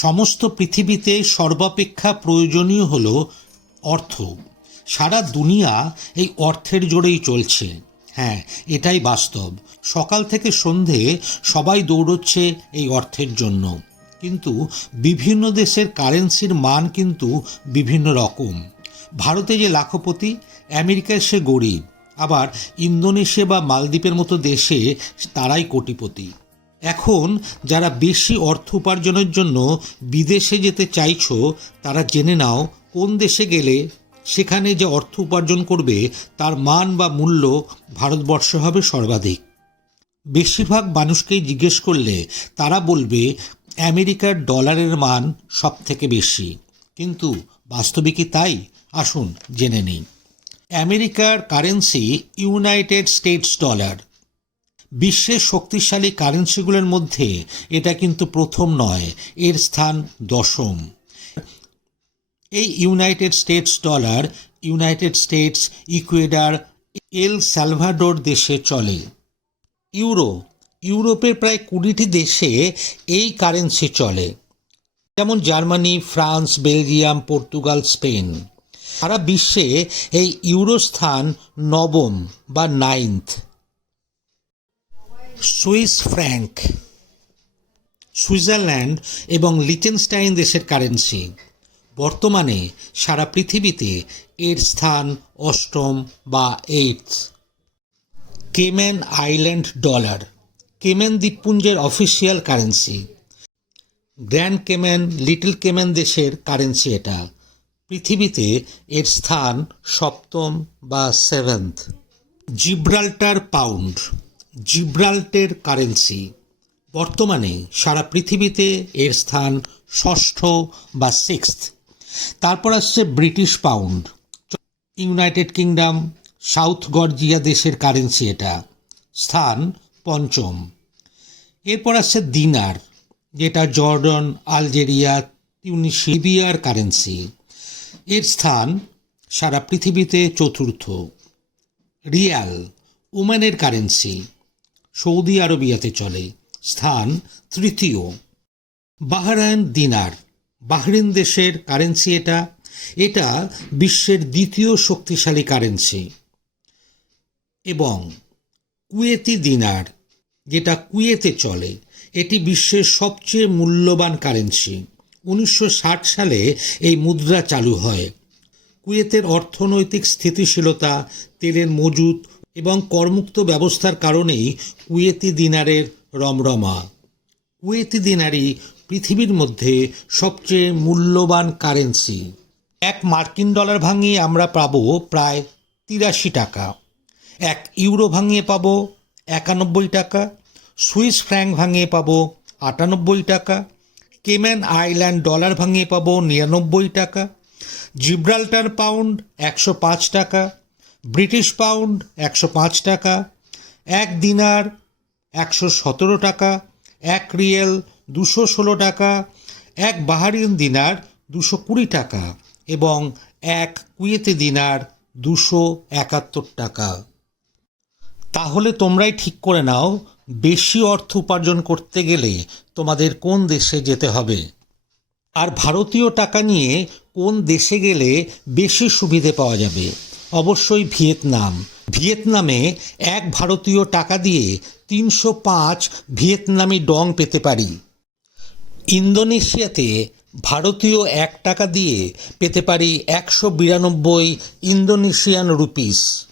সমস্ত পৃথিবীতে সর্বাপেক্ষা প্রয়োজনীয় হলো অর্থ। সারা দুনিয়া এই অর্থের জোরেই চলছে। হ্যাঁ, এটাই বাস্তব। সকাল থেকে সন্ধে সবাই দৌড়চ্ছে এই অর্থের জন্য। কিন্তু বিভিন্ন দেশের কারেন্সির মান কিন্তু বিভিন্ন রকম। ভারতে যে লাখপতি, আমেরিকায় সে গরিব, আবার ইন্দোনেশিয়া বা মালদ্বীপের মতো দেশে তারাই কোটিপতি। এখন যারা বেশি অর্থ উপার্জনের জন্য বিদেশে যেতে চাইছো, তারা জেনে নাও কোন দেশে গেলে সেখানে যে অর্থ উপার্জন করবে তার মান বা মূল্য ভারতবর্ষে হবে সর্বাধিক। বেশিরভাগ মানুষকেই জিজ্ঞেস করলে তারা বলবে আমেরিকার ডলারের মান সব থেকে বেশি। কিন্তু বাস্তবে কি তাই? আসুন জেনে নিই। আমেরিকার কারেন্সি ইউনাইটেড স্টেটস ডলার। বিশ্বের শক্তিশালী কারেন্সিগুলোর মধ্যে এটা কিন্তু প্রথম নয়, এর স্থান দশম। এই United States dollar United States, Ecuador, El Salvador দেশে চলে। ইউরোপের প্রায় 20টি দেশে এই কারেন্সি চলে, যেমন Germany, France, Belgium, Portugal, Spain. সারা বিশ্বে এই ইউরো স্থান নবম বা 9th। সুইস ফ্র্যাঙ্ক সুইজারল্যান্ড এবং লিচেনস্টাইন দেশের কারেন্সি। বর্তমানে সারা পৃথিবীতে এর স্থান অষ্টম বা 8th। Cayman Island dollar, Cayman দ্বীপপুঞ্জের official currency. Grand Cayman, Little Cayman দেশের কারেন্সি এটা। পৃথিবীতে এর স্থান সপ্তম বা 7th। জিব্রাল্টার পাউন্ড, জিব্রাল্টের কারেন্সি। বর্তমানে সারা পৃথিবীতে এর স্থান ষষ্ঠ বা 6th। তারপর আসছে British pound, United kingdom, south Georgia দেশের কারেন্সি এটা, স্থান পঞ্চম। এরপর আসছে দিনার, যেটা জর্ডন, আলজেরিয়া, তিউনিসিয়ার কারেন্সি। এর স্থান সারা পৃথিবীতে চতুর্থ। রিয়াল, ওমানের কারেন্সি, সৌদি আরবিয়াতে চলে, স্থান তৃতীয়। বাহরাইন দিনার, বাহরিন দেশের কারেন্সি এটা। এটা বিশ্বের দ্বিতীয় শক্তিশালী কারেন্সি। এবং কুয়েতি দিনার, যেটা কুয়েতে চলে, এটি বিশ্বের সবচেয়ে মূল্যবান কারেন্সি। 1960 সালে এই মুদ্রা চালু হয়। কুয়েতের অর্থনৈতিক স্থিতিশীলতা, তেলের মজুত এবং করমুক্ত ব্যবস্থার কারণেই কুয়েতি দিনারের রমরমা। কুয়েতি দিনারই পৃথিবীর মধ্যে সবচেয়ে মূল্যবান কারেন্সি। এক মার্কিন ডলার ভাঙিয়ে আমরা পাবো প্রায় 83 টাকা। এক ইউরো ভাঙিয়ে পাবো 91 টাকা। সুইস ফ্র্যাঙ্ক ভাঙিয়ে পাবো 98 টাকা। কেম্যান আইল্যান্ড ডলার ভাঙিয়ে পাবো 99 টাকা। জিব্রাল্টার পাউন্ড 105 টাকা। ব্রিটিশ পাউন্ড 105 টাকা। এক দিনার 117 টাকা। এক রিয়েল 216 টাকা। এক বাহরিন দিনার 220 টাকা এবং এক কুয়েতি দিনার 271 টাকা। তাহলে তোমরাই ঠিক করে নাও, বেশি অর্থ উপার্জন করতে গেলে তোমাদের কোন দেশে যেতে হবে। আর ভারতীয় টাকা নিয়ে কোন দেশে গেলে বেশি সুবিধে পাওয়া যাবে? অবশ্যই ভিয়েতনাম। ভিয়েতনামে এক ভারতীয় টাকা দিয়ে 305 ভিয়েতনামি ডং পেতে পারি। ইন্দোনেশিয়াতে ভারতীয় 1 টাকা দিয়ে পেতে পারি 192 ইন্দোনেশিয়ান রুপিস।